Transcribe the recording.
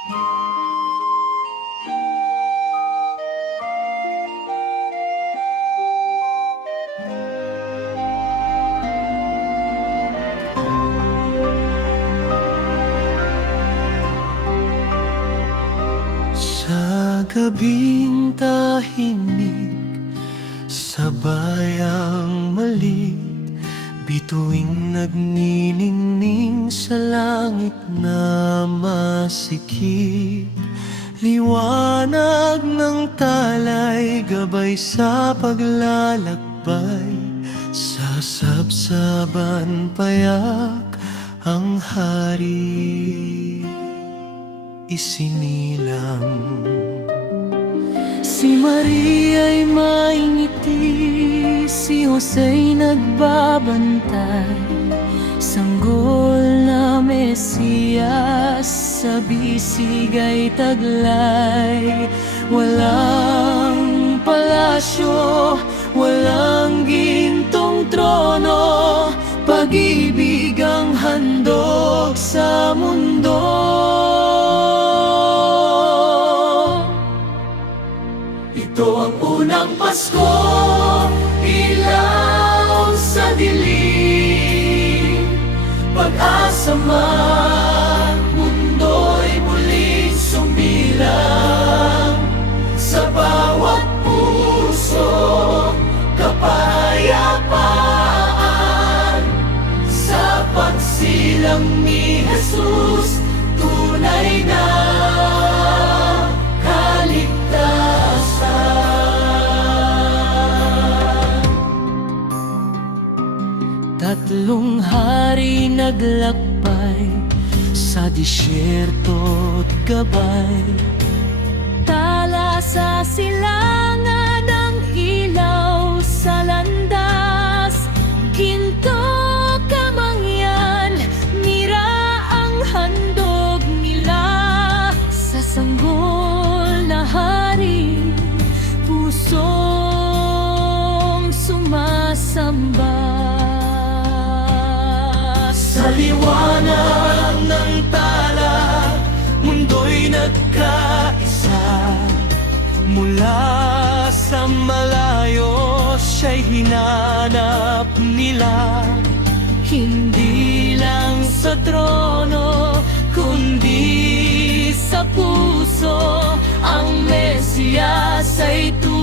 Sa gabing tahimik, sa bayang maliit, bituing nagniningning sa langit na masikip. Liwanag ng talay, gabay sa paglalakbay, sa sabsaban payak ang hari isinilang. Si Maria'y maingiti, si Jose'y nagbabantay, sanggol na Mesiyas sa bisig ay taglay. Walang palasyo, walang gintong trono, pag-ibig ang handog sa mundo. Ito ang unang Pasko, ilaw sa dilim, pag-asa man, mundo'y muling sumbilang. Sa bawat puso, kapayapaan, sa pagsilang ni Jesus, tunay na tatlong hari naglakbay sa disyerto't gabay. Tala sa silangan ng ilaw sa landas, ginto kamangyan, mira ang handog nila. Sa sanggol na hari, pusong sumasamba. Sa liwanag ng tala, mundo'y nagkaisa. Mula sa malayo, siya'y hinanap nila. Hindi lang sa trono, kundi sa puso, ang Mesiyas ay tunay.